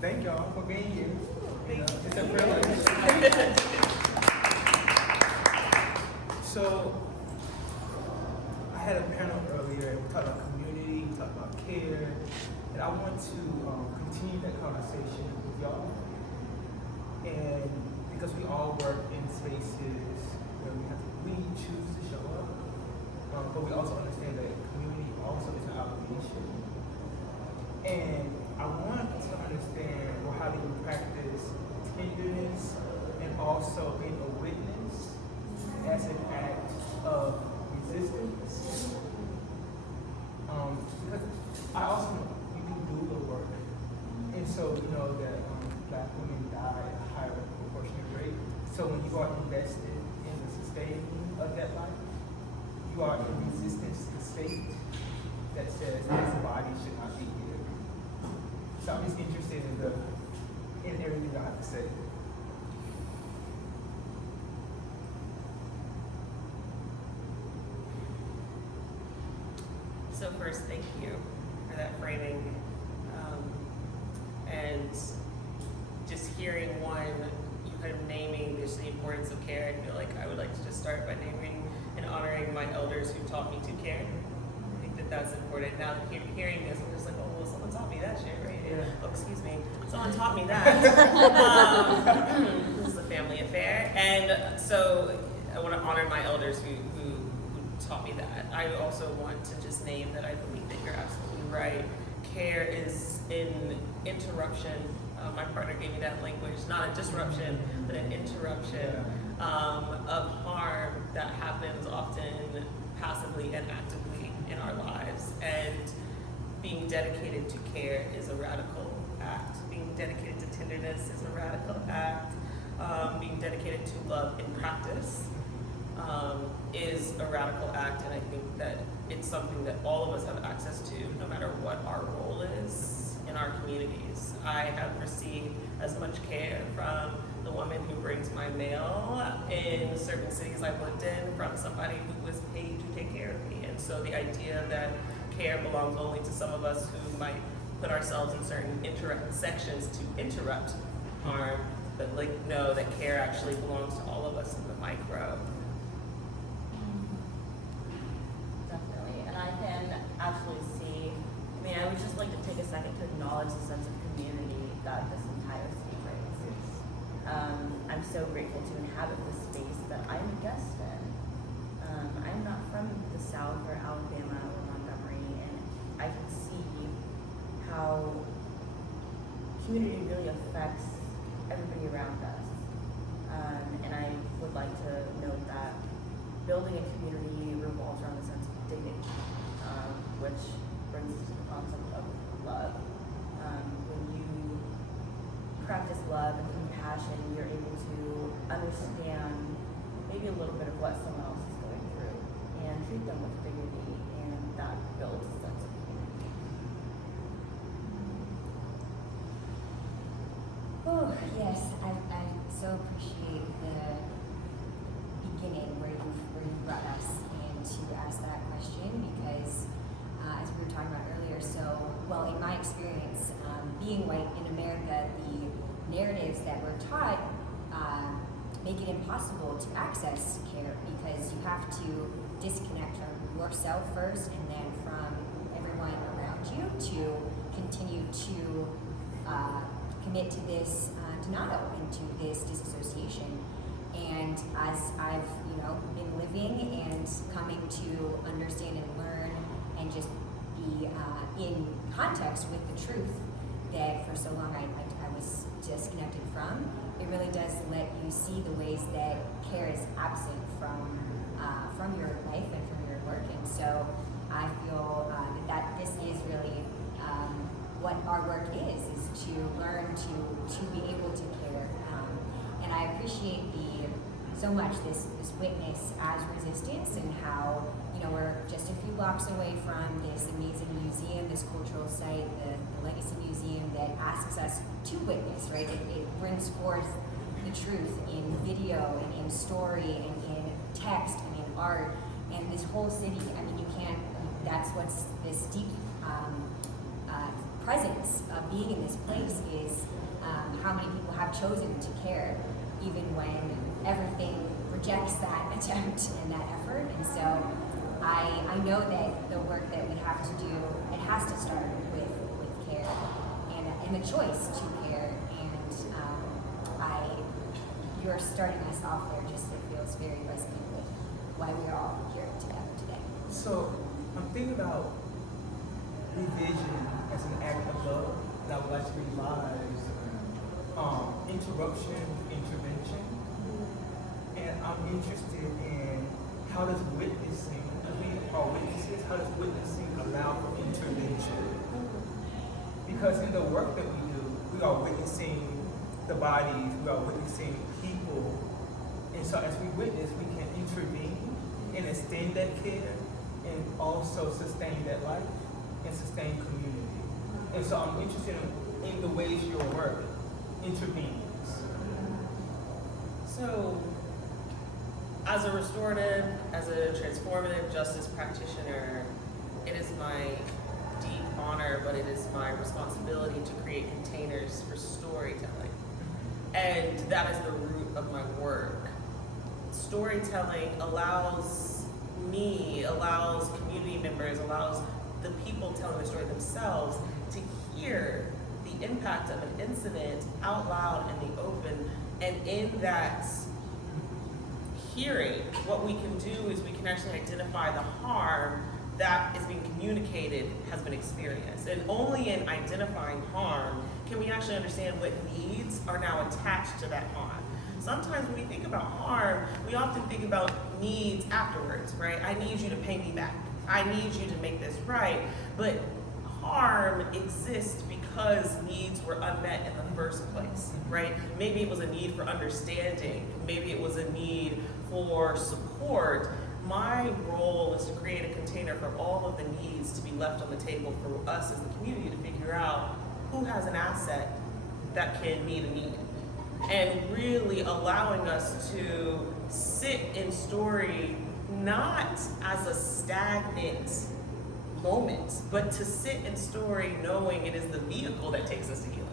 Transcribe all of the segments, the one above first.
Thank y'all for being here. It's a privilege. So, I had a panel earlier, and we talked about community, we talked about care, and I want to continue that conversation with y'all. And because we all work in spaces where we choose to show up, but we also understand that community also is an obligation. And I want to understand how do you practice tenderness and also being a witness as an act of resistance. Because I also know you can do the work, and so you know that Black women die at a higher proportionate rate. So when you are invested in the sustaining of that life, you are in resistance to the state that says this body should not be here. So I'm just interested in everything I have to say. So first, thank you for that framing. And just hearing one, you kind of naming just the importance of care, I feel like I would like to just start by naming and honoring my elders who taught me to care. I think that that's important. Now hearing this, I'm just like, oh, well, someone taught me that shit, right? Yeah. Oh, excuse me. Someone taught me that. This is a family affair. And so I want to honor my elders who taught me that. I also want to just name that I believe that you're absolutely right. Care is an interruption. My partner gave me that language, not a disruption, but an interruption of harm that happens often passively and actively in our lives. And being dedicated to care is a radical act. Being dedicated to tenderness is a radical act. Being dedicated to love in practice is a radical act, and I think that it's something that all of us have access to, no matter what our role is in our communities. I have received as much care from the woman who brings my mail in certain cities I've lived in, from somebody who was paid to take care of me. And so the idea that care belongs only to some of us who might put ourselves in certain sections to interrupt harm, but know that care actually belongs to all of us in the micro. I can absolutely see, I would just like to take a second to acknowledge the sense of community that this entire city brings. I'm so grateful to inhabit the space that I'm a guest in. I'm not from the South or Alabama or Montgomery, and I can see how community really affects everybody around us. And I would like to note that building a community revolves around the sense of dignity, which brings us to the concept of love. When you practice love and compassion, you're able to understand maybe a little bit of what someone else is going through and treat them with dignity, and that builds a sense of community. Oh, yes, I so appreciate the beginning where you brought us in to ask that question, because as we were talking about earlier, in my experience, being white in America, the narratives that we're taught make it impossible to access care, because you have to disconnect from yourself first and then from everyone around you to continue to commit to this denial and to this disassociation. And as I've been living and coming to understand and learn and just be in context with the truth that for so long I was disconnected from, it really does let you see the ways that care is absent from your life and from your work. And so I feel that this is really what our work is to learn to be able to care. And I appreciate so much this witness as resistance, and how we're just a few blocks away from this amazing museum, this cultural site, the Legacy Museum, that asks us to witness, right? It brings forth the truth in video and in story and in text and in art, and this whole city. You can't. That's what's this deep presence of being in this place is how many people have chosen to care, even when everything rejects that attempt and that effort. And so I know that the work that we have to do, it has to start with care and the choice to care. And you're starting us off there, just it feels very resonant with why we're all here together today. So I'm thinking about revision as an act of love, and I would like to revise interruption, intervention. And I'm interested in how does witnessing, as we are witnesses, how does witnessing allow for intervention? Because in the work that we do, we are witnessing the bodies, we are witnessing people. And so as we witness, we can intervene and extend that care and also sustain that life and sustain community. And so I'm interested in the ways your work intervenes. So, as a restorative, as a transformative justice practitioner, it is my deep honor, but it is my responsibility to create containers for storytelling. And that is the root of my work. Storytelling allows me, allows community members, allows the people telling the story themselves to hear the impact of an incident out loud in the open. And in that hearing, what we can do is we can actually identify the harm that is being communicated has been experienced. And only in identifying harm can we actually understand what needs are now attached to that harm. Sometimes when we think about harm, we often think about needs afterwards, right? I need you to pay me back. I need you to make this right. But harm exists because needs were unmet in the first place, right? Maybe it was a need for understanding. Maybe it was a need for support. My role is to create a container for all of the needs to be left on the table for us as the community to figure out who has an asset that can meet a need. And really allowing us to sit in story not as a stagnant moment, but to sit in story knowing it is the vehicle that takes us to healing.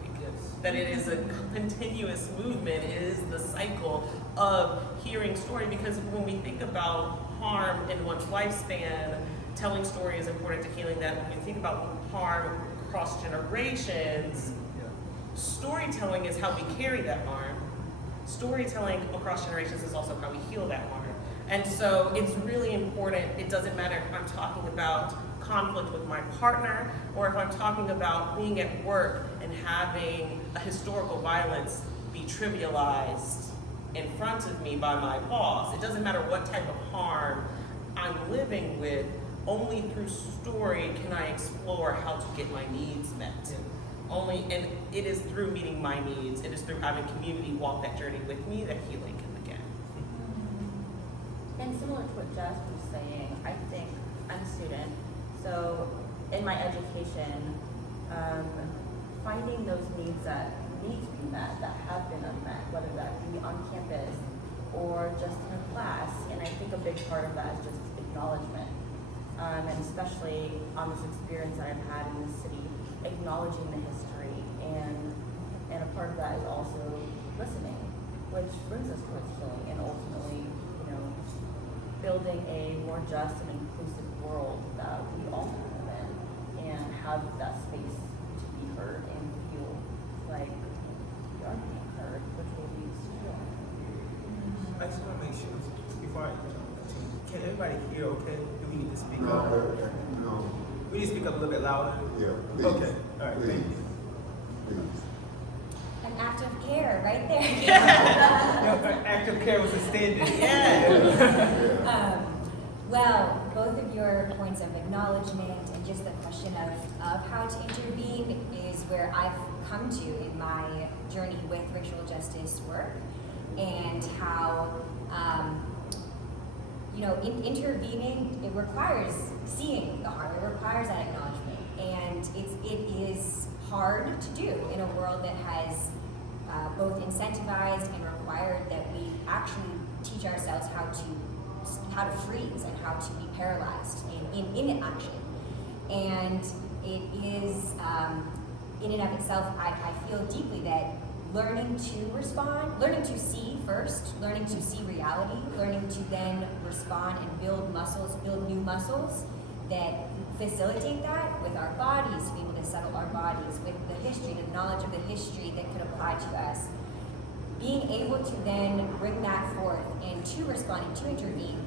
That it is a continuous movement, it is the cycle of hearing story, because when we think about harm in one's lifespan, telling story is important to healing that. When we think about harm across generations, storytelling is how we carry that harm. Storytelling across generations is also how we heal that harm. And so it's really important. It doesn't matter if I'm talking about conflict with my partner, or if I'm talking about being at work and having a historical violence be trivialized in front of me by my boss. It doesn't matter what type of harm I'm living with, only through story can I explore how to get my needs met. And it is through meeting my needs, it is through having community walk that journey with me that healing can begin. And similar to what Jasmyn was saying, I think I'm a student, so in my education, finding those needs that need to be met, that have been unmet, whether that be on campus or just in a class, and I think a big part of that is just acknowledgement, and especially on this experience that I've had in this city, acknowledging the history, and a part of that is also listening, which brings us towards healing and ultimately, building a more just and inclusive world that we all can live in and have that space to be heard and feel like we are being heard, which will lead to healing. I just want to make sure, before I continue, can everybody hear okay? Do we need to speak up? No. We need to speak up a little bit louder? Yeah, please. Okay, all right, thank you. Please. An act of care right there. Active care was extended. Yeah. Well, both of your points of acknowledgement and just the question of how to intervene is where I've come to in my journey with racial justice work, and how intervening, it requires seeing the harm, it requires that acknowledgement, and it is hard to do in a world that has both incentivized and required that we actually teach ourselves how to freeze and how to be paralyzed in inaction. And it is, in and of itself, I feel deeply that learning to respond, learning to see first, learning to see reality, learning to then respond and build muscles, build new muscles that facilitate that with our bodies, to be able to settle our bodies, with the history, the knowledge of the history that could apply to us. Being able to then bring that forth and to respond and to intervene,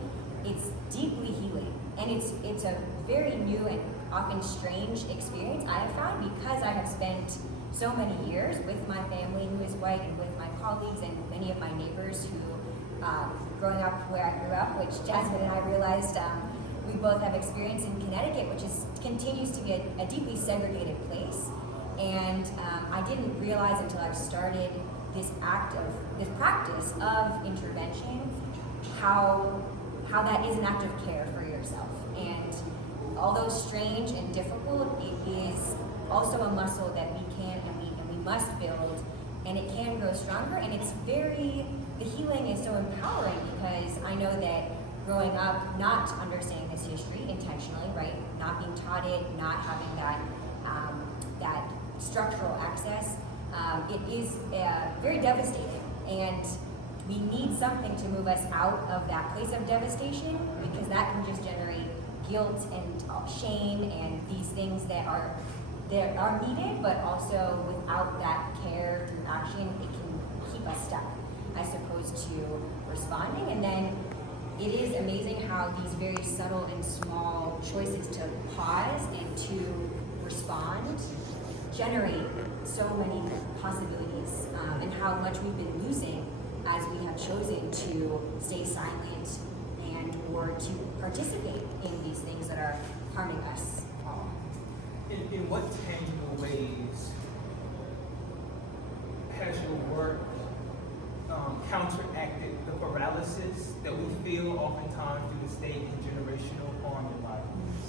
it's deeply healing. And it's a very new and often strange experience I have found, because I have spent so many years with my family who is white and with my colleagues and many of my neighbors who, growing up where I grew up, which Jasmyn and I realized we both have experience in Connecticut, which continues to be a deeply segregated place. And I didn't realize until I started this practice of intervention, how that is an act of care for yourself. And although strange and difficult, it is also a muscle that we can and we must build, and it can grow stronger. And the healing is so empowering, because I know that growing up, not understanding this history intentionally, right, not being taught it, not having that structural access, it is very devastating. And we need something to move us out of that place of devastation, because that can just generate guilt and shame and these things that are needed, but also without that care through action, it can keep us stuck as opposed to responding. And then it is amazing how these very subtle and small choices to pause and to respond generate so many possibilities, and how much we've been losing as we have chosen to stay silent and or to participate in these things that are harming us all. In what tangible ways has your work counteracted the paralysis that we feel oftentimes through the state and generational harm and violence?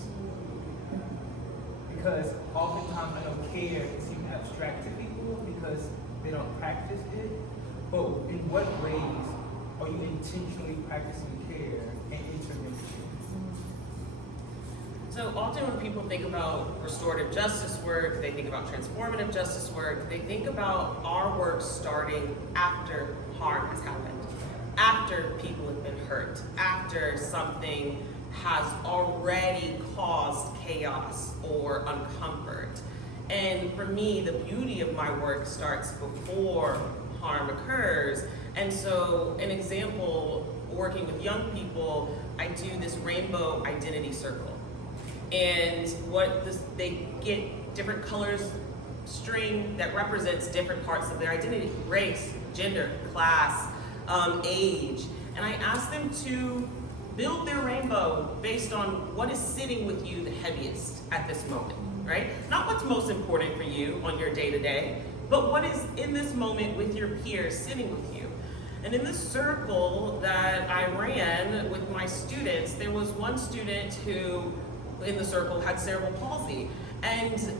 Because oftentimes I know care can seem abstract to people because they don't practice it, but in what ways are you intentionally practicing care and intervention? So often when people think about restorative justice work, they think about transformative justice work, they think about our work starting after harm has happened, after people have been hurt, after something has already caused chaos or uncomfort. And for me, the beauty of my work starts before harm occurs. And so an example, working with young people, I do this rainbow identity circle. And they get different colors, string that represents different parts of their identity: race, gender, class, age. And I ask them to build their rainbow based on what is sitting with you the heaviest at this moment, right? Not what's most important for you on your day-to-day, but what is in this moment with your peers sitting with you. And in this circle that I ran with my students, there was one student who in the circle had cerebral palsy. And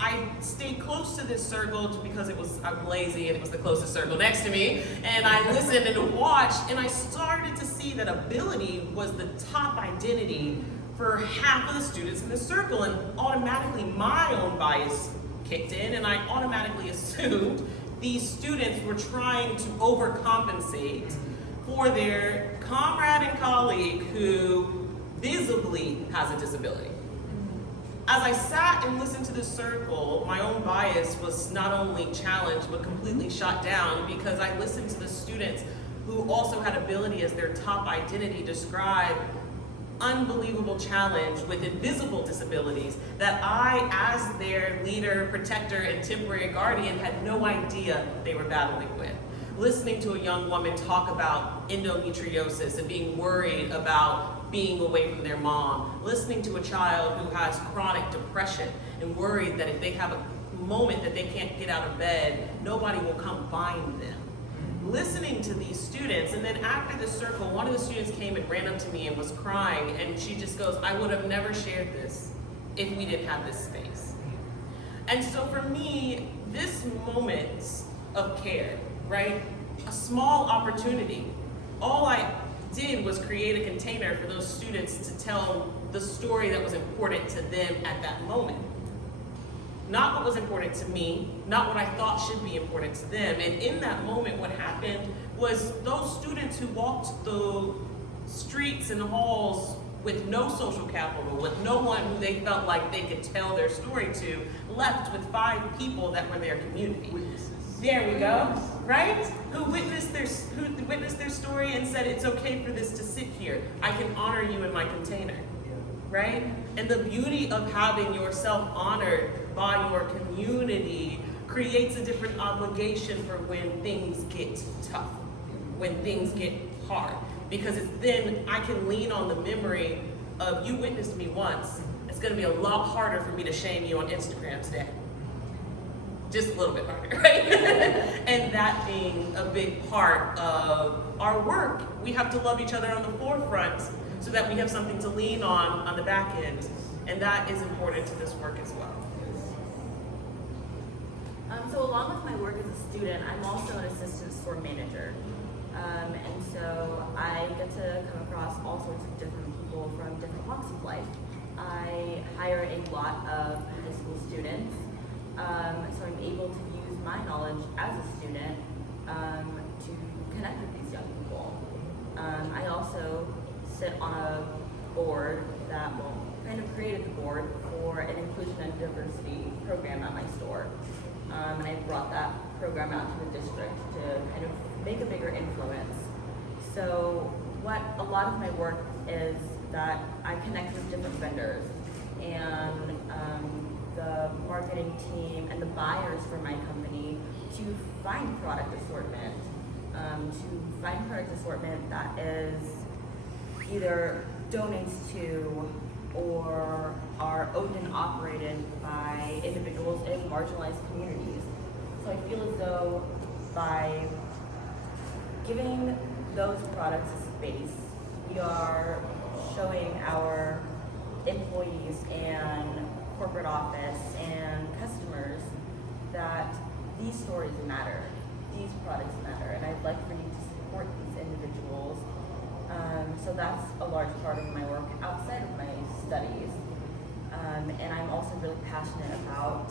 I stayed close to this circle because I'm lazy and it was the closest circle next to me. And I listened and watched, and I started to see that ability was the top identity for half of the students in the circle. And automatically my own bias kicked in, and I automatically assumed these students were trying to overcompensate for their comrade and colleague who visibly has a disability. As I sat and listened to this circle, my own bias was not only challenged, but completely shot down, because I listened to the students who also had ability as their top identity describe unbelievable challenge with invisible disabilities that I, as their leader, protector, and temporary guardian, had no idea they were battling with. Listening to a young woman talk about endometriosis and being worried about being away from their mom. Listening to a child who has chronic depression and worried that if they have a moment that they can't get out of bed, nobody will come find them. Listening to these students, and then after the circle, one of the students came and ran up to me and was crying, and she just goes, "I would have never shared this if we didn't have this space." And so for me, this moment of care, right? A small opportunity. All I did was create a container for those students to tell the story that was important to them at that moment. not what was important to me, not what I thought should be important to them. And in that moment, what happened was those students who walked the streets and halls with no social capital, with no one who they felt like they could tell their story to, left with 5 people that were their community. There we go, right? Who witnessed their story and said, it's okay for this to sit here. I can honor you in my container, right? And the beauty of having yourself honored by your community creates a different obligation for when things get tough, when things get hard. Because it's then I can lean on the memory of you witnessed me once. It's gonna be a lot harder for me to shame you on Instagram today. Just a little bit harder, right? And that being a big part of our work, we have to love each other on the forefront so that we have something to lean on the back end. And that is important to this work as well. So along with my work as a student, I'm also an assistant store manager. And so I get to come across all sorts of different people from different walks of life. I hire a lot of high school students, so I'm able to use my knowledge as a student to connect with these young people. I also sit on a board that kind of created the board for an inclusion and diversity program at my store. And I brought that program out to the district to kind of make a bigger influence. So what a lot of my work is that I connect with different vendors and the marketing team and the buyers for my company to find product assortment, that is either donates to or are owned and operated by individuals in marginalized communities. So I feel as though by giving those products a space, we are showing our employees and corporate office and customers that these stories matter, these products matter, and I'd like for you to support these individuals. So that's a large part of my work outside of my studies. And I'm also really passionate about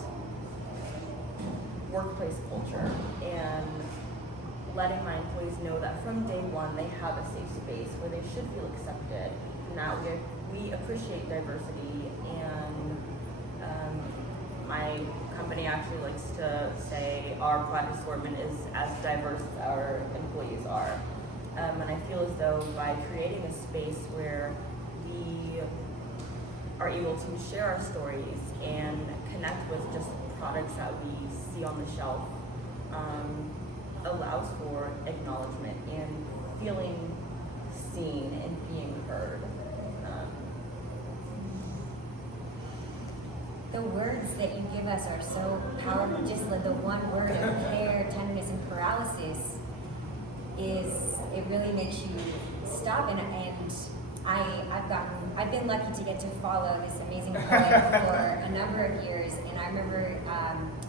workplace culture and letting my employees know that from day one they have a safe space where they should feel accepted and that we appreciate diversity. And my company actually likes to say our product assortment is as diverse as our employees are. And I feel as though by creating a space where we are able to share our stories and connect with just products that we see on the shelf allows for acknowledgement and feeling seen and being heard. The words that you give us are so powerful. Just the one word of care, tenderness, and paralysis it really makes you stop. And I've been lucky to get to follow this amazing poet for a number of years. And I remember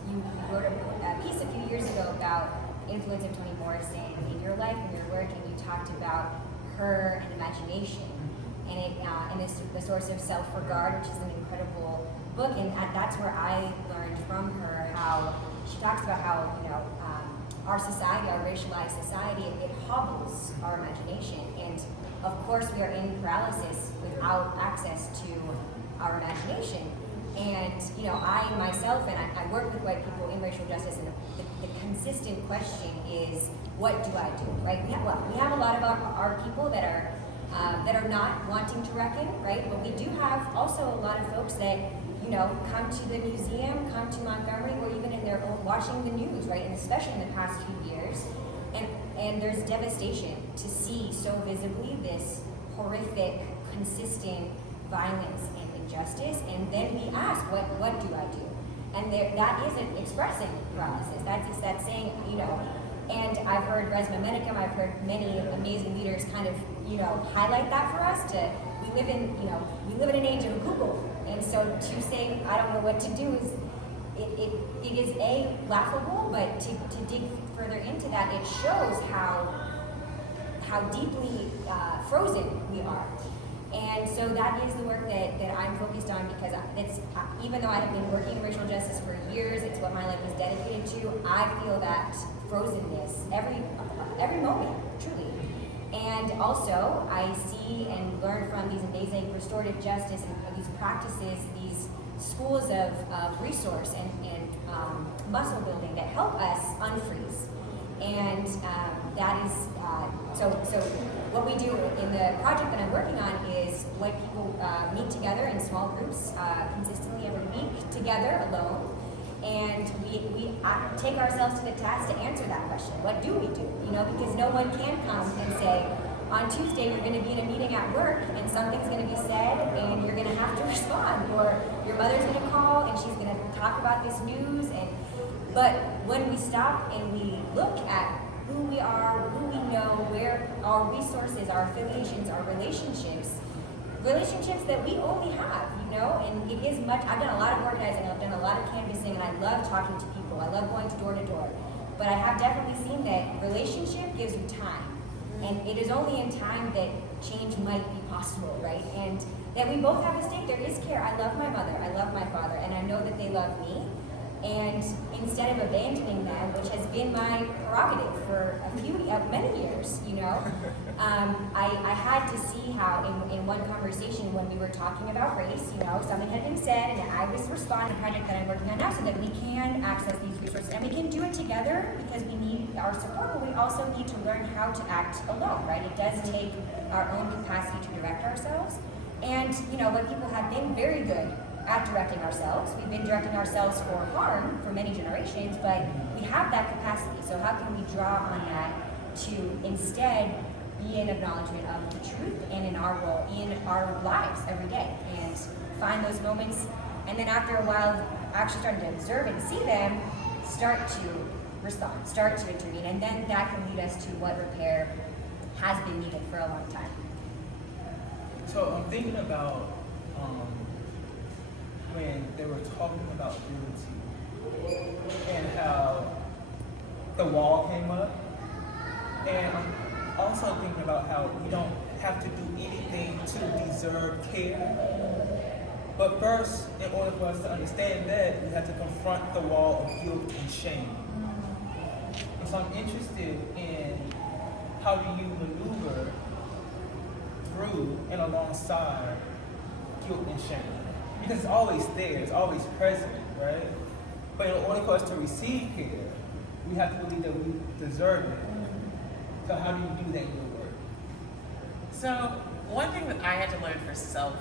you wrote a piece a few years ago about the influence of Toni Morrison in your life and your work, and you talked about her and imagination, and it's the source of self-regard, which is an incredible book. And that's where I learned from her how she talks about how our society, our racialized society, it hobbles our imagination. And of course we are in paralysis without access to our imagination. And I myself, and I work with white people in racial justice, and the consistent question is, what do I do, right? We have a lot of our people that are not wanting to reckon, right? But we do have also a lot of folks that come to the museum, come to Montgomery, or even in their own, watching the news, right? And especially in the past few years. And there's devastation to see so visibly this horrific, consistent violence and injustice. And then we ask, what do I do? And that isn't expressing paralysis. That's saying, and I've heard Resma Medicum, I've heard many amazing leaders kind of, highlight that for us we live in an age of Google. And so to say, I don't know what to do it is laughable, but to dig further into that, it shows how deeply frozen we are. And so that is the work that I'm focused on, because it's, even though I have been working in racial justice for years, it's what my life is dedicated to, I feel that frozenness every moment, truly. And also, I see and learn from these amazing restorative justice and these practices, these schools of resource and muscle building that help us unfreeze. And that is, so what we do in the project that I'm working on is when people meet together in small groups consistently every week, together, alone, and we take ourselves to the task to answer that question. What do we do? You know, because no one can come and say, on Tuesday we're going to be in a meeting at work and something's going to be said and you're going to have to respond, or your mother's going to call and she's going to talk about this news. But when we stop and we look at who we are, who we know, where our resources, our affiliations, our relationships that we only have, you know, and it is much, I've done a lot of organizing, I've done a lot of canvassing, and I love talking to people, I love going door to door, but I have definitely seen that relationship gives you time, and it is only in time that change might be possible, right? And that we both have a stake, there is care. I love my mother, I love my father, and I know that they love me. And instead of abandoning them, which has been my prerogative for many years, you know, I had to see how in one conversation when we were talking about race, you know, something had been said and I was responding to the project that I'm working on now so that we can access these resources and we can do it together because we need our support, but we also need to learn how to act alone, right? It does take our own capacity to direct ourselves. And, you know, but people have been very good at directing ourselves. We've been directing ourselves for harm for many generations, but we have that capacity. So how can we draw on that to instead be an acknowledgement of the truth and in our role in our lives every day, and find those moments, and then after a while actually starting to observe and see them, start to respond, start to intervene, and then that can lead us to what repair has been needed for a long time. So I'm thinking about when they were talking about unity and how the wall came up, and I'm also thinking about how we don't have to do anything to deserve care. But first, in order for us to understand that, we have to confront the wall of guilt and shame. And so I'm interested in how do you maneuver through and alongside guilt and shame? Because it's always there, it's always present, right? But in order for us to receive care, we have to believe that we deserve it. So how do you do that in your work? So one thing that I had to learn for self,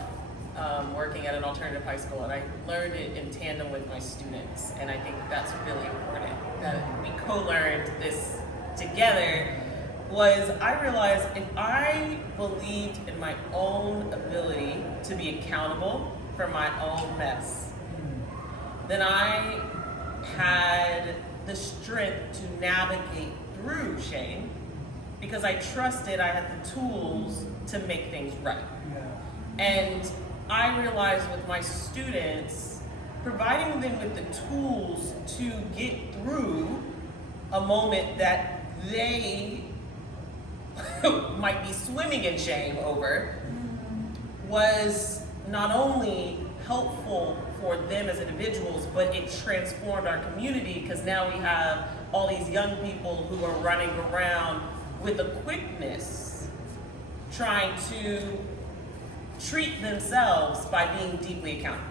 working at an alternative high school, and I learned it in tandem with my students, and I think that's really important, that we co-learned this together, was I realized if I believed in my own ability to be accountable for my own mess, then I had the strength to navigate through shame because I trusted I had the tools to make things right. Yeah. And I realized with my students, providing them with the tools to get through a moment that they might be swimming in shame over was not only helpful for them as individuals, but it transformed our community because now we have all these young people who are running around with a quickness trying to treat themselves by being deeply accountable,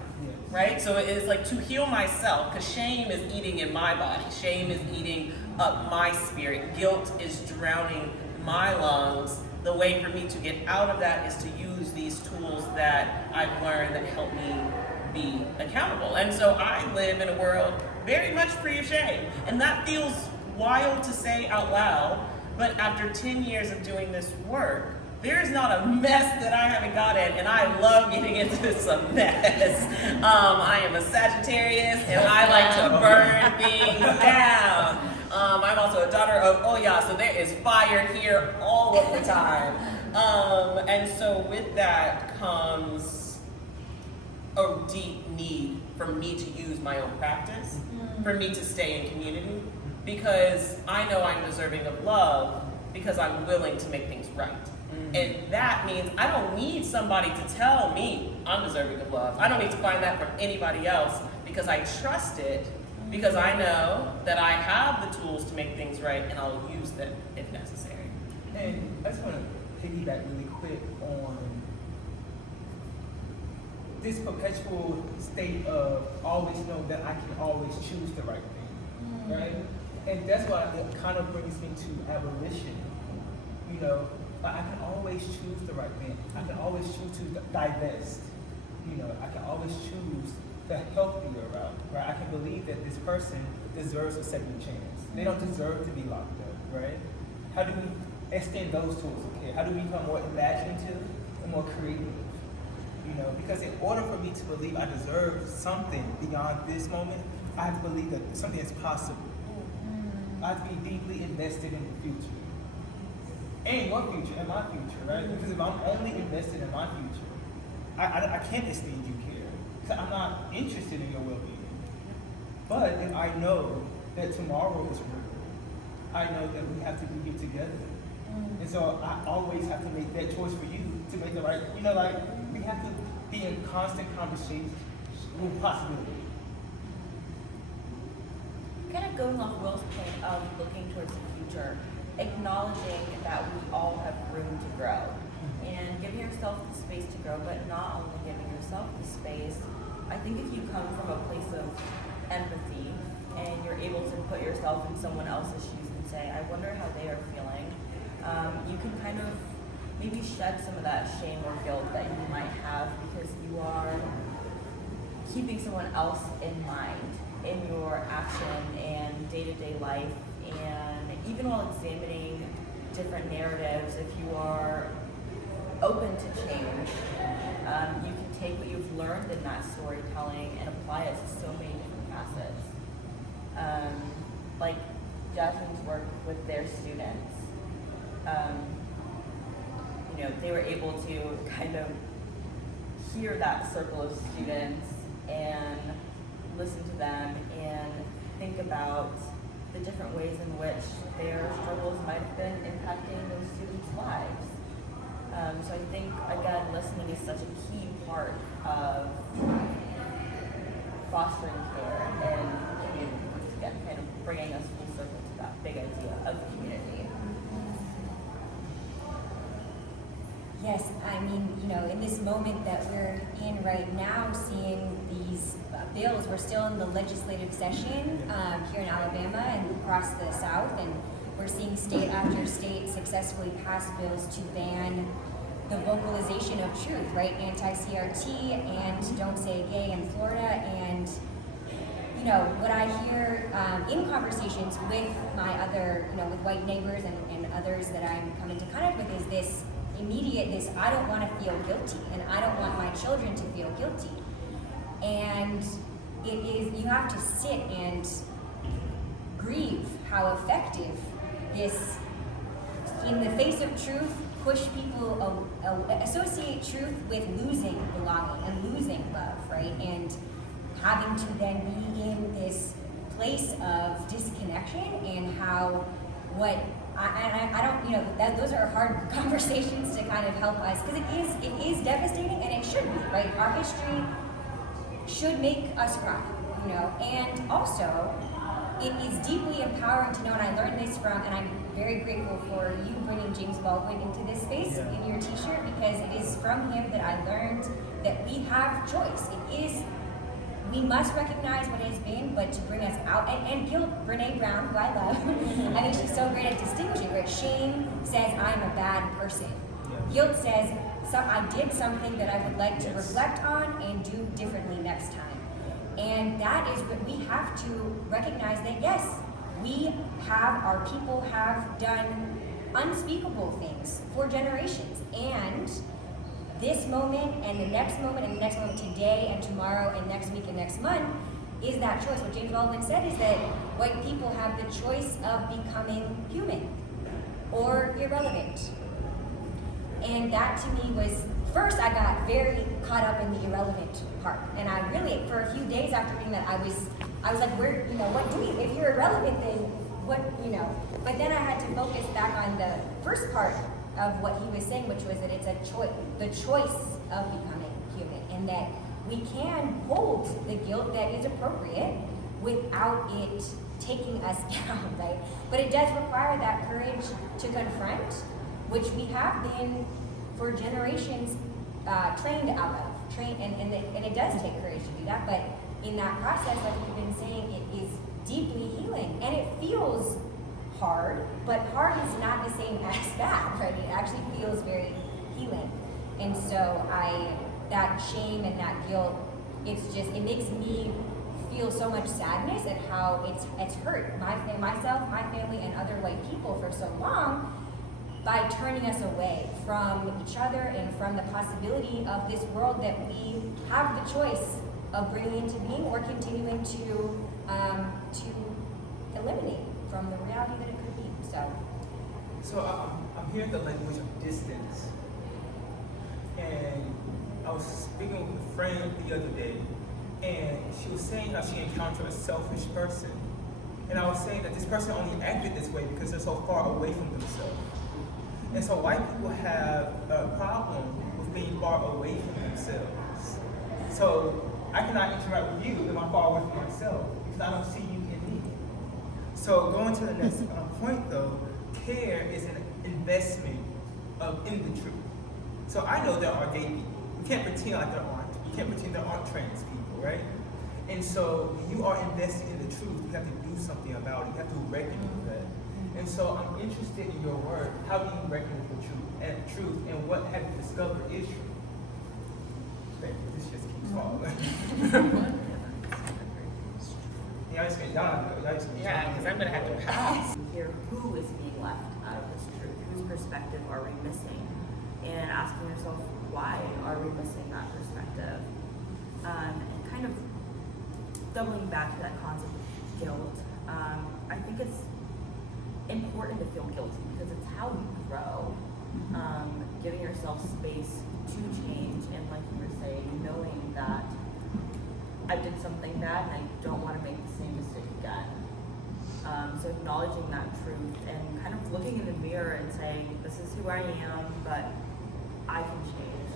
right? So it's like to heal myself, because shame is eating in my body. Shame is eating up my spirit. Guilt is drowning my lungs. The way for me to get out of that is to use these tools that I've learned that help me be accountable. And so I live in a world very much free of shame. And that feels wild to say out loud, but after 10 years of doing this work, there is not a mess that I haven't got in, and I love getting into some mess. I am a Sagittarius, and I like to burn things down. I'm also a daughter of Oya, so there is fire here all of the time. And so with that comes a deep need for me to use my own practice, for me to stay in community, because I know I'm deserving of love because I'm willing to make things right. And that means I don't need somebody to tell me I'm deserving of love. I don't need to find that from anybody else because I trust it, because I know that I have the tools to make things right and I'll use them if necessary. And I just want to piggyback really quick on this perpetual state of always know that I can always choose the right thing, right? And that's why it kind of brings me to abolition. You know, like I can always choose the right thing. I can always choose to divest. You know, I can always choose the healthier route, right? I can believe that this person deserves a second chance. They don't deserve to be locked up, right? How do we extend those tools of care? How do we become more imaginative and more creative? You know, because in order for me to believe I deserve something beyond this moment, I have to believe that something is possible. I have to be deeply invested in the future. And your future, and my future, right? Because if I'm only invested in my future, I can't extend you care. Because I'm not interested in your well-being. But if I know that tomorrow is real, I know that we have to be here together. And so I always have to make that choice for you to make the right, you know, like we have to be in constant conversation with possibility. Kind of going off Will's point of looking towards the future, acknowledging that we all have room to grow and giving yourself the space to grow, but not only giving yourself the space. I think if you come from a place of empathy and you're able to put yourself in someone else's shoes and say, I wonder how they are feeling, you can kind of maybe shed some of that shame or guilt that you might have because you are keeping someone else in mind in your action and day-to-day life. And even while examining different narratives, if you are open to change, you can take what you've learned in that storytelling and apply it to so many different facets. Like Jasmyn's work with their students, you know, they were able to kind of hear that circle of students and listen to them and think about the different ways in which their struggles might have been impacting those students' lives. So I think, again, listening is such a key part of fostering care and community, again, kind of bringing us full circle to that big idea of community. Yes, I mean, you know, in this moment that we're in right now, seeing these bills, we're still in the legislative session here in Alabama and across the South, and we're seeing state after state successfully pass bills to ban the vocalization of truth, right? Anti-CRT and Don't Say Gay in Florida. And, you know, what I hear in conversations with my other, you know, with white neighbors and others that I'm coming to contact with is this immediate, I don't want to feel guilty, and I don't want my children to feel guilty. And it is, you have to sit and grieve how effective this, in the face of truth, push people, associate truth with losing belonging and losing love, right? And having to then be in this place of disconnection and how, what, I don't, you know, those are hard conversations to kind of help us, because it is devastating, and it should be, right? Our history should make us cry, you know, and also it is deeply empowering to know, and I learned this from, and I'm very grateful for you bringing James Baldwin into this space in your t-shirt, because it is from him that I learned that we have choice. It is, we must recognize what it has been, but to bring us out, and guilt, Brene Brown, who I love, I think she's so great at distinguishing, right? Shame says I'm a bad person. Guilt says, I did something that I would like to reflect on and do differently next time. And that is what we have to recognize, that yes, our people have done unspeakable things for generations. And this moment and the next moment and the next moment, today and tomorrow and next week and next month, is that choice. What James Baldwin said is that white people have the choice of becoming human or irrelevant. And that to me was, first I got very caught up in the irrelevant part. And I really, for a few days after reading that, I was like, where, you know, what do you, if you're irrelevant, then what, you know. But then I had to focus back on the first part of what he was saying, which was that it's a choice, the choice of becoming human, and that we can hold the guilt that is appropriate without it taking us down, right? But it does require that courage to confront, which we have been for generations trained out of. And it does take courage to do that, but in that process, like we've been saying, it is deeply healing, and it feels hard, but hard is not the same as bad, right? It actually feels very healing. And so that shame and that guilt, it makes me feel so much sadness at how it's hurt myself, my family, and other white people for so long by turning us away from each other and from the possibility of this world that we have the choice of bringing into being or continuing to eliminate from the reality that it could be. So I'm hearing the language of distance, and I was speaking with a friend the other day, and she was saying how she encountered a selfish person, and I was saying that this person only acted this way because they're so far away from themselves. And so white people have a problem with being far away from themselves. So I cannot interact with you if I'm far away from myself because I don't see you in me. So going to the next point though, care is an investment in the truth. So I know there are gay people. You can't pretend like there aren't. You can't pretend there aren't trans people, right? And so when you are invested in the truth, you have to do something about it. You have to reckon with that. And so I'm interested in your work. How do you reckon with the truth, and what have you discovered is true? Thank you. This just keeps falling. Yeah, because I'm gonna have to pass. Hear who is being left out of this truth, whose perspective are we missing, and asking yourself, why are we missing that perspective? And kind of doubling back to that concept of guilt, I think it's important to feel guilty because it's how you grow. Giving yourself space to change, and like you were saying, knowing that I did something bad and I don't want to make the same mistake again. So acknowledging that truth and kind of looking in the mirror and saying, this is who I am, but I can change.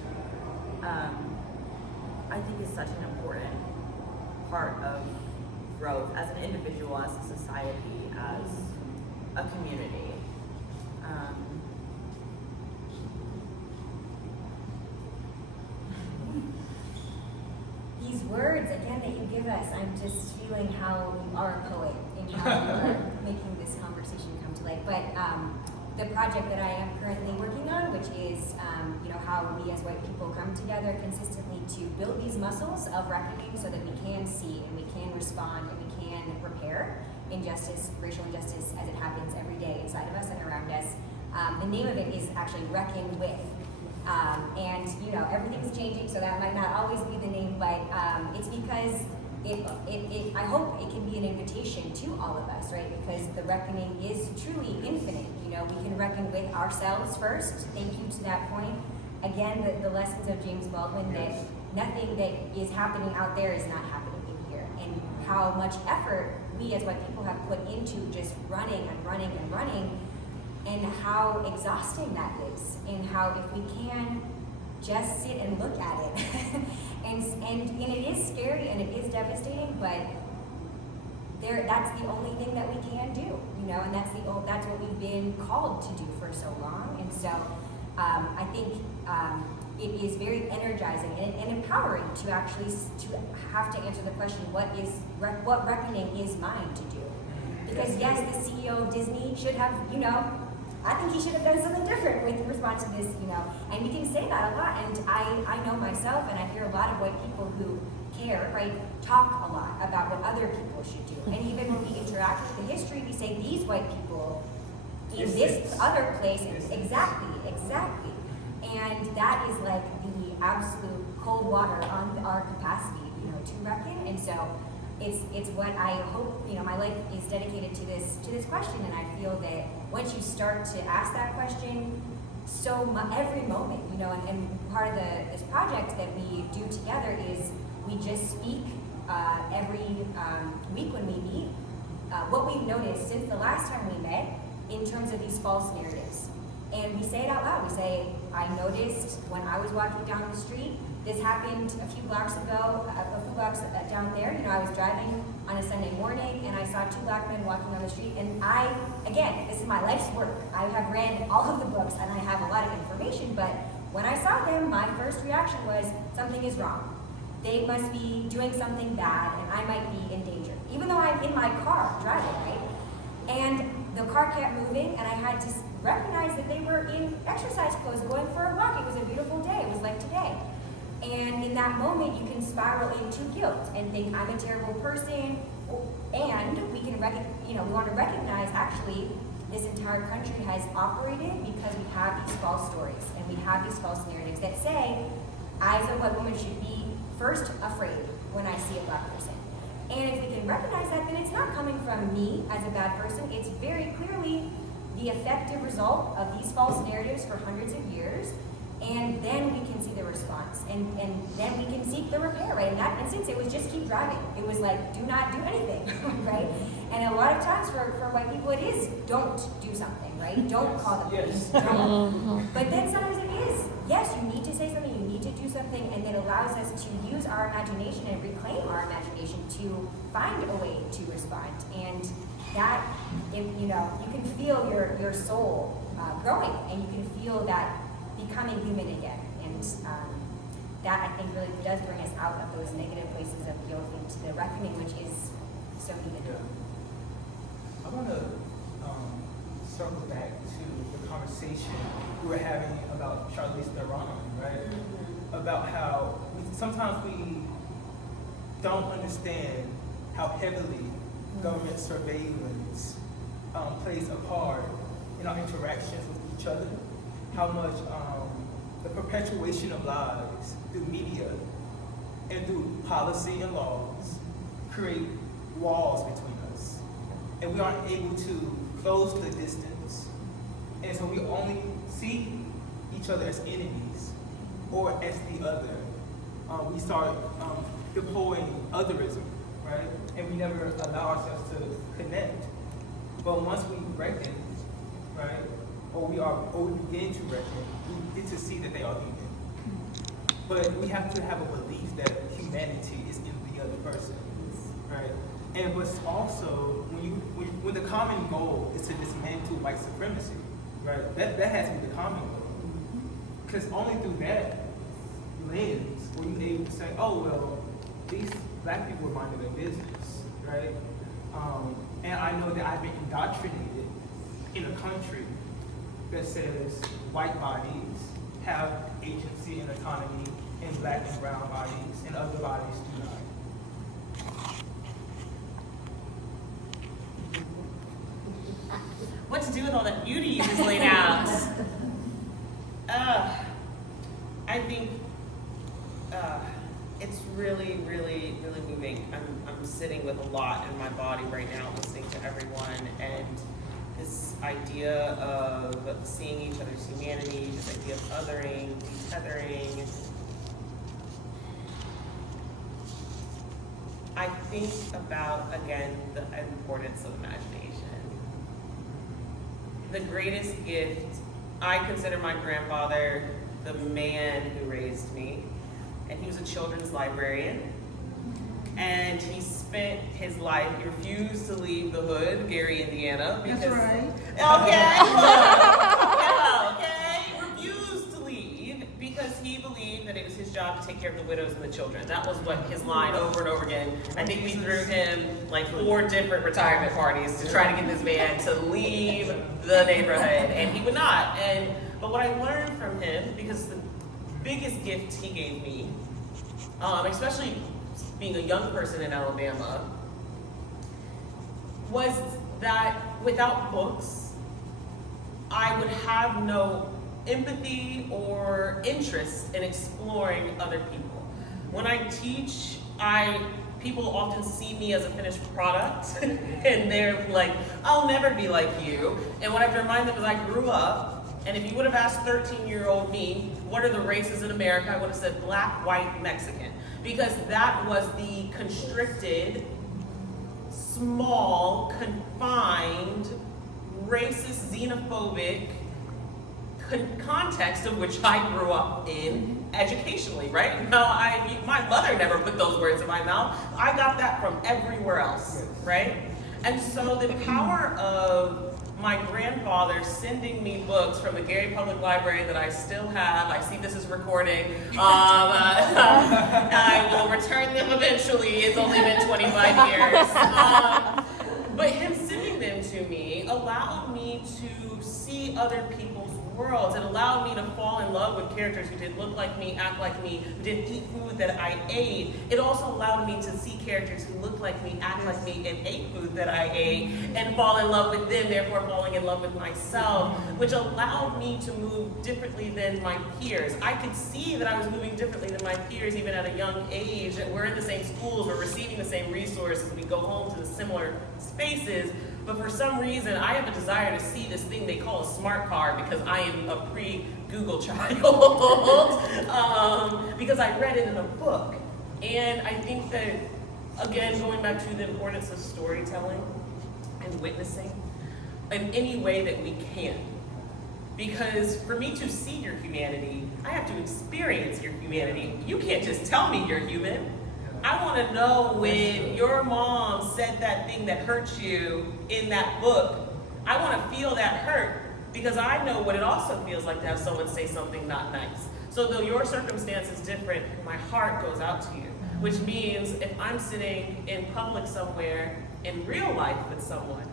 I think is such an important part of growth as an individual, as a society, as a community. These words, again, that you give us, I'm just feeling how you are a poet and how you are making this conversation come to light. But the project that I am currently working on, which is how we as white people come together consistently to build these muscles of reckoning so that we can see and we can respond and we can repair injustice, racial injustice, as it happens every day inside of us and around us. The name of it is actually Reckon With. And everything's changing, so that might not always be the name, but it's because I hope it can be an invitation to all of us, right? Because the reckoning is truly infinite. We can reckon with ourselves first. Thank you to that point. Again, the lessons of James Baldwin, that nothing that is happening out there is not happening in here, and how much effort we as white people have put into just running and running and running, and how exhausting that is, and how if we can just sit and look at it, and it is scary and it is devastating, but that's the only thing that we can do, and that's what we've been called to do for so long. And so I think it is very energizing and empowering to actually to have to answer the question, what reckoning is mine to do? Because yes, the CEO of Disney should have, I think he should have done something different with response to this, and we can say that a lot. And I know myself, and I hear a lot of white people who care, right, talk a lot about what other people should do. And even when we interact with the history, we say these white people in this other place, exactly. And that is like the absolute cold water on our capacity, to reckon. And so it's what I hope, my life is dedicated to this question, and I feel that once you start to ask that question, every moment, and part of this project that we do together is we just speak every week when we meet what we've noticed since the last time we met in terms of these false narratives. And we say it out loud. We say, I noticed when I was walking down the street, this happened a few blocks ago, down there. You know, I was driving on a Sunday morning and I saw 2 black men walking on the street. And again, this is my life's work. I have read all of the books and I have a lot of information, but when I saw them, my first reaction was, something is wrong. They must be doing something bad and I might be in danger. Even though I'm in my car driving, right? And the car kept moving and I had to recognize that they were in exercise clothes going for a walk. It was a beautiful day. It was like today. And in that moment, you can spiral into guilt and think, I'm a terrible person. And we can we want to recognize, actually, this entire country has operated because we have these false stories and we have these false narratives that say, I as a white woman should be first afraid when I see a black person. And if we can recognize that, then it's not coming from me as a bad person. It's very clearly the effective result of these false narratives for hundreds of years. And then we can see the response. And then we can seek the repair, right? In that instance, it was just keep driving. It was like, do not do anything, right? And a lot of times for white people, it is don't do something, right? Don't call the police. Don't. But then sometimes it is, yes, you need to say something, you need to do something, and it allows us to use our imagination and reclaim our imagination to find a way to respond. And that, you can feel your soul growing, and you can feel that becoming human again. And that, I think, really does bring us out of those negative places of guilt into the reckoning, which is so needed. Yeah. I want to circle back to the conversation we were having about Charlize Theron, right? Mm-hmm. About how sometimes we don't understand how heavily government surveillance plays a part in our interactions with each other. How much the perpetuation of lies through media and through policy and laws create walls between us. And we aren't able to close the distance. And so we only see each other as enemies or as the other. We start deploying otherism, right? And we never allow ourselves to connect. But once we reckon, right? Or we begin to reckon, we get to see that they are human. But we have to have a belief that humanity is in the other person, right? And what's also, when the common goal is to dismantle white supremacy, right? That has to be the common goal. Because only through that lens were you able to say, oh, well, these black people are minding their business, right? And I know that I've been indoctrinated in a country that says white bodies have agency and autonomy, and black and brown bodies and other bodies do not. What to do with all that beauty you just laid out? I think it's really, really, really moving. I'm sitting with a lot in my body right now, listening to everyone, and this idea of seeing each other's humanity, this idea of othering, detethering. I think about, again, the importance of imagination. The greatest gift, I consider my grandfather the man who raised me, and he was a children's librarian. And he spent his life, he refused to leave the hood, Gary, Indiana. Because, that's right. Okay, he refused to leave because he believed that it was his job to take care of the widows and the children. That was what his line over and over again. I think we threw him like 4 different retirement parties to try to get this man to leave the neighborhood, and he would not. But what I learned from him, because the biggest gift he gave me, especially being a young person in Alabama, was that without books, I would have no empathy or interest in exploring other people. When I teach, people often see me as a finished product, and they're like, I'll never be like you. And what I have to remind them is I grew up, and if you would have asked 13-year-old me, what are the races in America, I would have said black, white, Mexican. Because that was the constricted, small, confined, racist, xenophobic context of which I grew up in educationally, right? No, my mother never put those words in my mouth. I got that from everywhere else, right? And so the power of my grandfather sending me books from the Gary Public Library that I still have. I see this is recording. I will return them eventually. It's only been 25 years. But him sending them to me allowed me to see other people's worlds. It allowed me to fall in love with characters who didn't look like me, act like me, who didn't eat food that I ate. It also allowed me to see characters who looked like me, act like me, and ate food that I ate, and fall in love with them, therefore falling in love with myself, which allowed me to move differently than my peers. I could see that I was moving differently than my peers even at a young age. We're in the same schools, we're receiving the same resources, we go home to the similar spaces, but for some reason, I have a desire to see this thing they call a smart car because I am a pre-Google child, because I read it in a book. And I think that, again, going back to the importance of storytelling and witnessing in any way that we can. Because for me to see your humanity, I have to experience your humanity. You can't just tell me you're human. I want to know when your mom said that thing that hurt you in that book. I want to feel that hurt because I know what it also feels like to have someone say something not nice. So though your circumstance is different, my heart goes out to you, which means if I'm sitting in public somewhere in real life with someone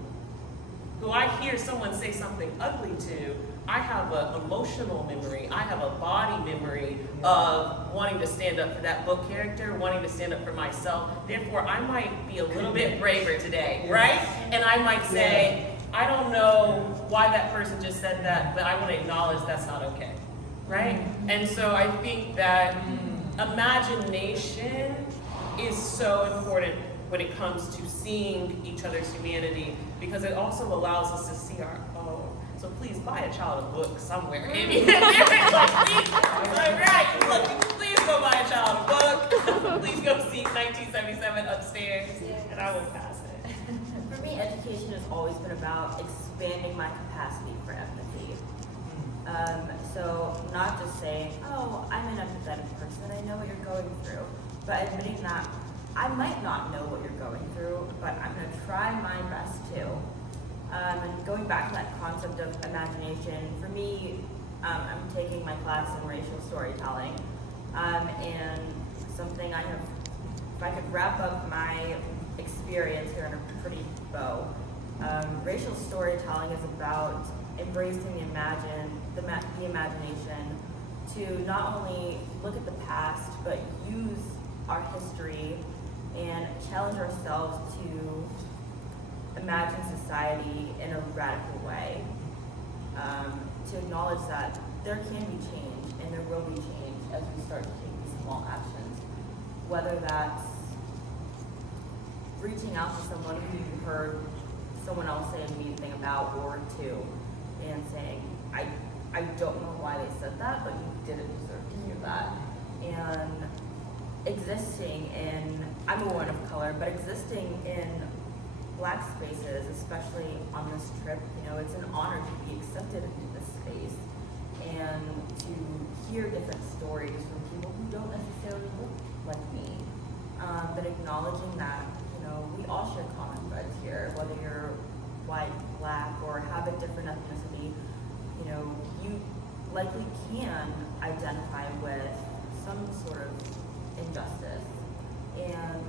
who I hear someone say something ugly to, I have an emotional memory, I have a body memory of wanting to stand up for that book character, wanting to stand up for myself. Therefore, I might be a little bit braver today, right? And I might say, I don't know why that person just said that, but I want to acknowledge that's not okay, right? And so I think that imagination is so important when it comes to seeing each other's humanity, because it also allows us to see our own. So please buy a child a book somewhere. Please go buy a child a book. Please go see 1977 upstairs, and I will pass it. For me, education has always been about expanding my capacity for empathy. So not just saying, oh, I'm an empathetic person, I know what you're going through, but admitting that I might not know what you're going through, but I'm going to try my best to. And going back to that concept of imagination, for me, I'm taking my class in racial storytelling, and something I have, if I could wrap up my experience here in a pretty bow, racial storytelling is about embracing the imagination to not only look at the past, but use our history and challenge ourselves to imagine society in a radical way, to acknowledge that there can be change and there will be change as we start to take these small actions, whether that's reaching out to someone who you heard someone else say a mean thing about or to, and saying, I don't know why they said that, but you didn't deserve to hear that. And existing in, I'm a woman of color, but existing in Black spaces, especially on this trip, it's an honor to be accepted into this space and to hear different stories from people who don't necessarily look like me, but acknowledging that, we all share common threads here, whether you're white, Black, or have a different ethnicity, you likely can identify with some sort of injustice. And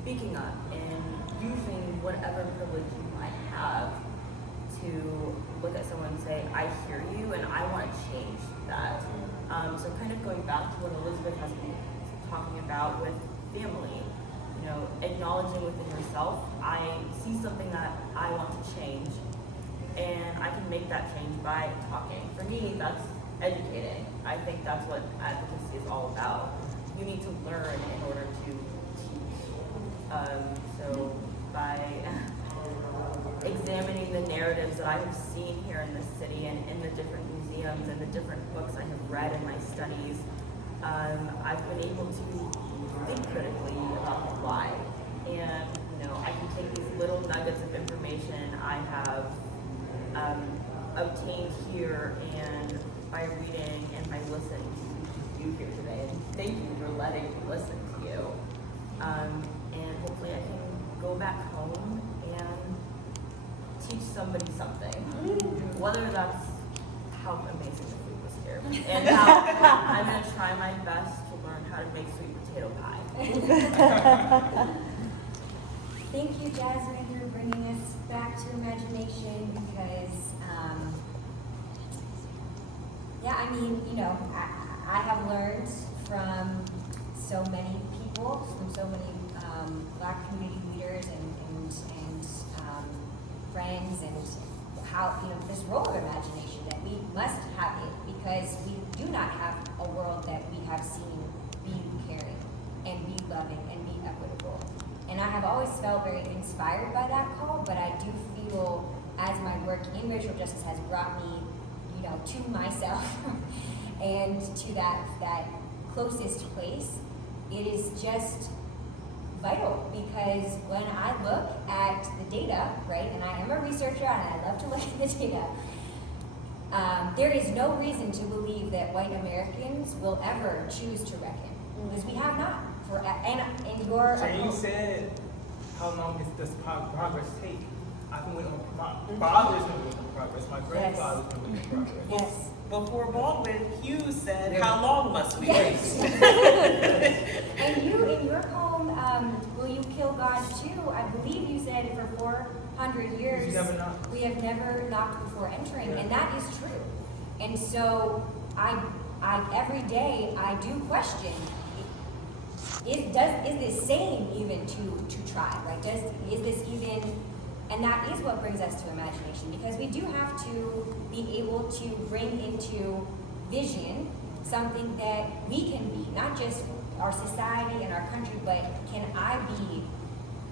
speaking up and using whatever privilege you might have to look at someone and say, I hear you and I want to change that. So kind of going back to what Elizabeth has been talking about with family, acknowledging within yourself, I see something that I want to change, and I can make that change by talking. For me, that's educating. I think that's what advocacy is all about. You need to learn in order to teach. So by examining the narratives that I have seen here in this city and in the different museums and the different books I have read in my studies, I've been able to think critically about the why. And, I can take these little nuggets of information I have obtained here and by reading and by listening to you here today. And thank you for letting me listen to you. And hopefully I can go back home and teach somebody something. Whether that's how amazing the food was here. And how I'm going to try my best to learn how to make sweet potato pie. Thank you, Jasmyn, for bringing us back to imagination because, yeah, I mean, you know, I have learned from so many people, from so many Black community leaders and friends, and how, you know, this role of imagination, that we must have it because we do not have a world that we have seen be caring and be loving and be equitable. And I have always felt very inspired by that call, but I do feel as my work in racial justice has brought me, you know, to myself and to that closest place, it is just vital because when I look at the data, right, and I am a researcher and I love to look at the data, there is no reason to believe that white Americans will ever choose to reckon, because we have not. And your So you said, how long does progress take? I can wait on father's gonna wait on progress. My grandfather's gonna wait on progress. yes. Before Baldwin, Hugh said, how long must we Yes. wait? And you, in your poem, Will You Kill God Too? I believe you said for 400 years, we have never knocked before entering, and that is true. And so, I every day, I do question, is this sane even to try, right? Is this even, and that is what brings us to imagination, because we do have to be able to bring into vision something that we can be, not just our society and our country, but can I be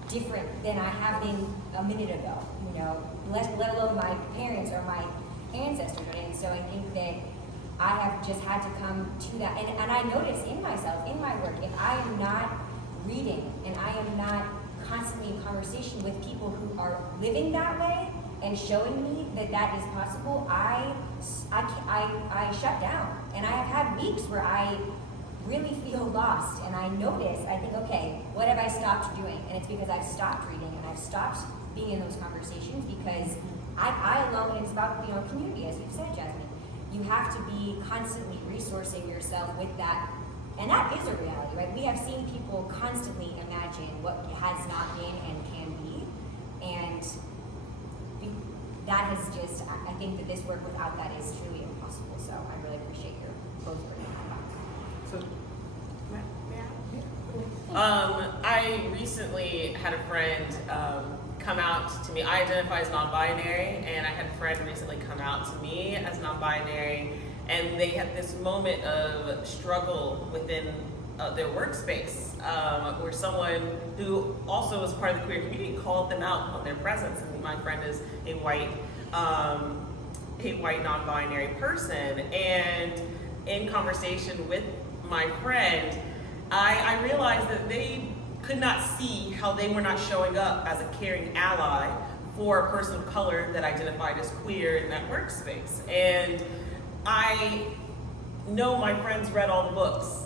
different than I have been a minute ago, you know, let alone my parents or my ancestors, right? And so I think that I have just had to come to that, and I notice in myself, in my work, if I am not reading and I am not constantly in conversation with people who are living that way and showing me that that is possible, I shut down. And I have had weeks where I really feel lost, and I notice, I think, okay, what have I stopped doing? And it's because I've stopped reading and I've stopped being in those conversations, because I alone, and it's about, you know, community, as you've said, Jasmyn. You have to be constantly resourcing yourself with that, and that is a reality, right? We have seen people constantly imagine what has not been and can be, and that has just, I think that this work without that is truly impossible, so I really appreciate your both bringing that up. So, I recently had a friend come out to me. I identify as non-binary, and I had a friend recently come out to me as non-binary, and they had this moment of struggle within their workspace, where someone who also was part of the queer community called them out on their presence. And my friend is a white non-binary person, and in conversation with my friend, I realized that they could not see how they were not showing up as a caring ally for a person of color that identified as queer in that workspace. And I know my friend's read all the books.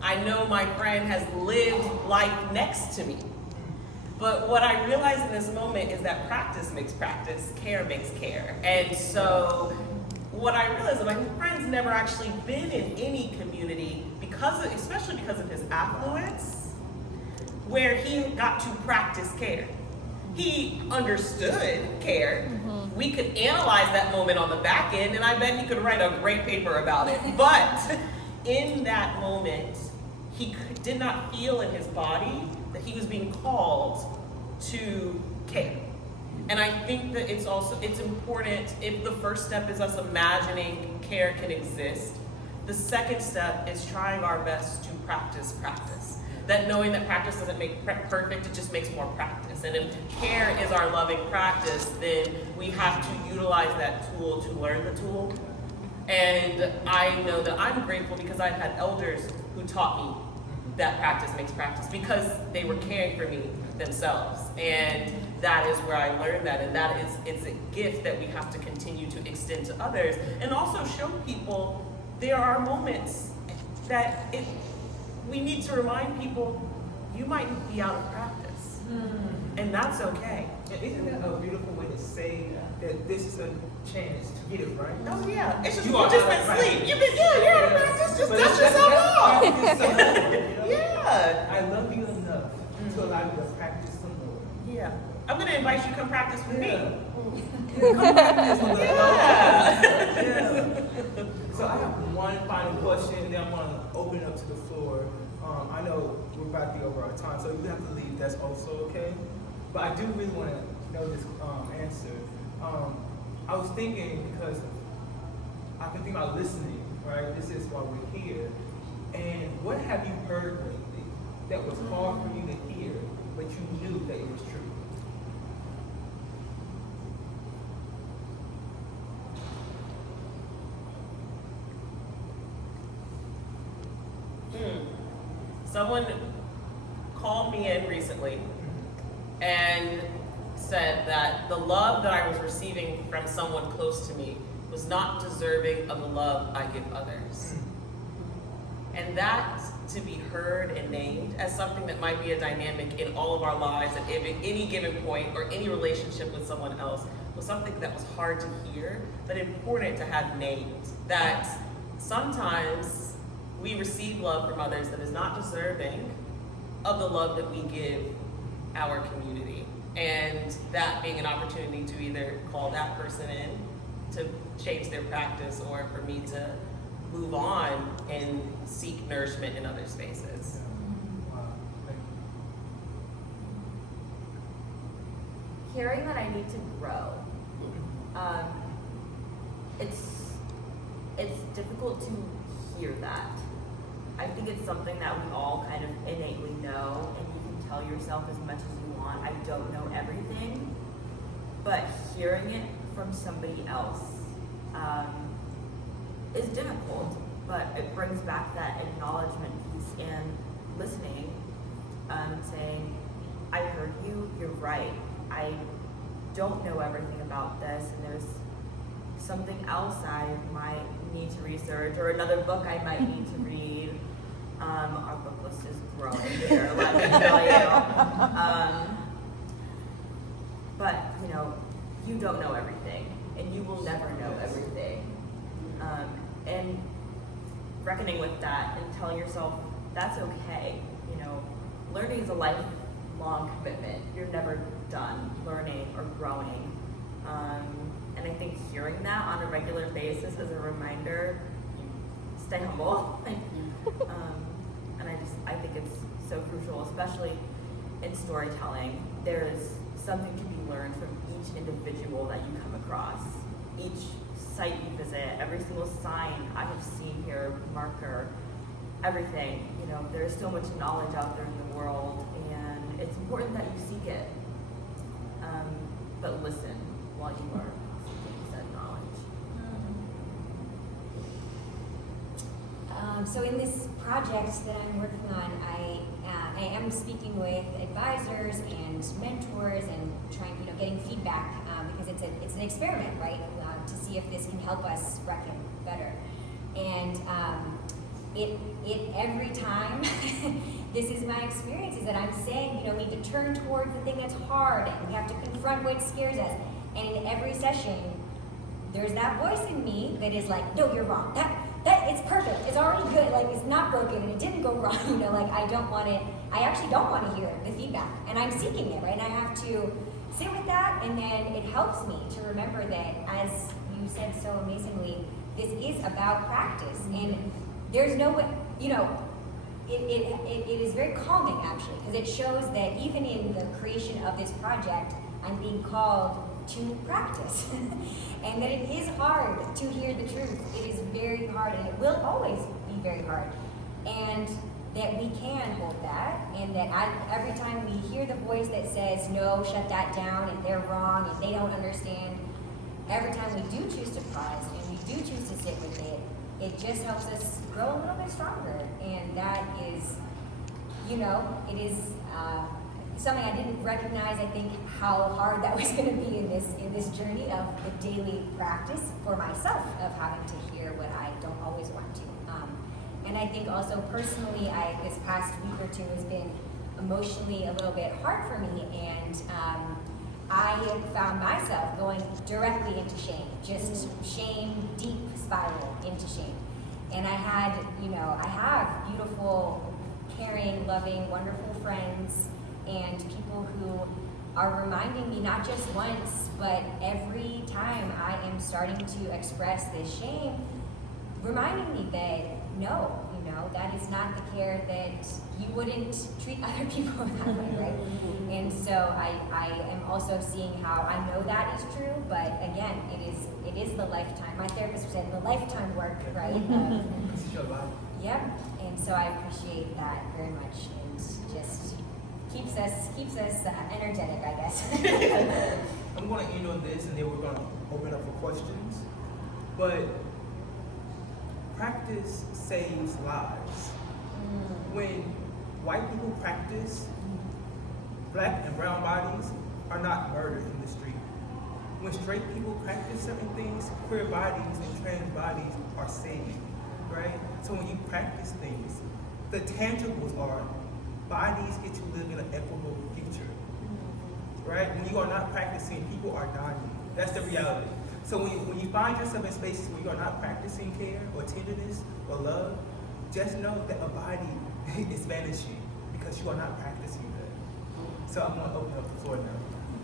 I know my friend has lived life next to me. But what I realized in this moment is that practice makes practice, care makes care. And so what I realized is my friend's never actually been in any community, especially because of his affluence, where he got to practice care. He understood care. We could analyze that moment on the back end, and I bet he could write a great paper about it. But in that moment, he did not feel in his body that he was being called to care. And I think that it's important, if the first step is us imagining care can exist, the second step is trying our best to practice practice. That knowing that practice doesn't make perfect, it just makes more practice. And if care is our loving practice, then we have to utilize that tool to learn the tool. And I know that I'm grateful because I've had elders who taught me that practice makes practice, because they were caring for me themselves. And that is where I learned that, and that is, it's a gift that we have to continue to extend to others, and also show people there are moments that we need to remind people, you might be out of practice, and that's okay. And isn't that a beautiful way to say that this is a chance to get it right? Oh yeah, it's just, You you've are just out of been practice. asleep. You've been, you're out of practice, just But dust that's yourself off. practice some more, you know? Yeah. I love you enough to allow you to practice some more. Yeah. I'm gonna invite you to come practice with me. Come practice with us. Yeah. Yeah. So I have one final question, and then I'm gonna open it up to the floor. I know we're about to be over our time, so if you have to leave, that's also okay. But I do really want to know this answer. I was thinking, because I've been thinking about listening, right? This is why we're here. And what have you heard lately that was hard for you to hear, but you knew that it was true? Someone called me in recently and said that the love that I was receiving from someone close to me was not deserving of the love I give others. And that, to be heard and named as something that might be a dynamic in all of our lives at any given point or any relationship with someone else, was something that was hard to hear, but important to have named. That sometimes we receive love from others that is not deserving of the love that we give our community. And that being an opportunity to either call that person in to change their practice, or for me to move on and seek nourishment in other spaces. Wow. Thank you. Hearing that I need to grow. It's difficult to hear that. I think it's something that we all kind of innately know, and you can tell yourself as much as you want, I don't know everything, but hearing it from somebody else is difficult, but it brings back that acknowledgement piece and listening, saying, I heard you, you're right, I don't know everything about this, and there's something else I might need to research, or another book I might need to read. Our book list is growing here, let me tell you. But, you don't know everything, and you will never know everything. And reckoning with that and telling yourself, that's okay. Learning is a lifelong commitment. You're never done learning or growing. And I think hearing that on a regular basis as a reminder, stay humble. And I think it's so crucial, especially in storytelling. There's something to be learned from each individual that you come across. Each site you visit, every single sign I have seen here, marker, everything. There's so much knowledge out there in the world, and it's important that you seek it. But listen while you are seeking said knowledge. So in this project that I'm working on, I am speaking with advisors and mentors and trying, getting feedback because it's an experiment, right? To see if this can help us reckon better. And it every time, this is my experience, is that I'm saying, we need to turn towards the thing that's hard, and we have to confront what scares us. And in every session, there's that voice in me that is like, no, you're wrong. That it's perfect. It's already good. Like, it's not broken, and it didn't go wrong. I don't want it. I actually don't want to hear the feedback, and I'm seeking it, right? And I have to sit with that, and then it helps me to remember that, as you said so amazingly, this is about practice, and there's no way, it is very calming, actually, because it shows that even in the creation of this project, I'm being called to practice. And that it is hard to hear the truth. It is very hard, and it will always be very hard. And that we can hold that, and that every time we hear the voice that says, no, shut that down, and they're wrong, and they don't understand, every time we do choose to pause, and we do choose to sit with it, it just helps us grow a little bit stronger. And that is, it is, something I didn't recognize, I think, how hard that was going to be in this journey of the daily practice for myself of having to hear what I don't always want to. And I think also personally, this past week or two has been emotionally a little bit hard for me, and I found myself going directly into shame, just shame, deep spiral into shame. And I have beautiful, caring, loving, wonderful friends and people who are reminding me not just once, but every time I am starting to express this shame, reminding me that no, that is not the care that you wouldn't treat other people that way, right? And so I am also seeing how I know that is true, but again, it is the lifetime. My therapist said the lifetime work, right? This is your life. Yep. And so I appreciate that very much, and just keeps us energetic, I guess. I'm going to end on this, and then we're going to open up for questions. But practice saves lives. When white people practice, black and brown bodies are not murdered in the street. When straight people practice certain things, queer bodies and trans bodies are saved, right? So when you practice things, the tangibles are bodies get to live in an equitable future, right? When you are not practicing, people are dying. That's the reality. So when you find yourself in spaces where you are not practicing care or tenderness or love, just know that a body is vanishing because you are not practicing that. So I'm going to open up the floor now.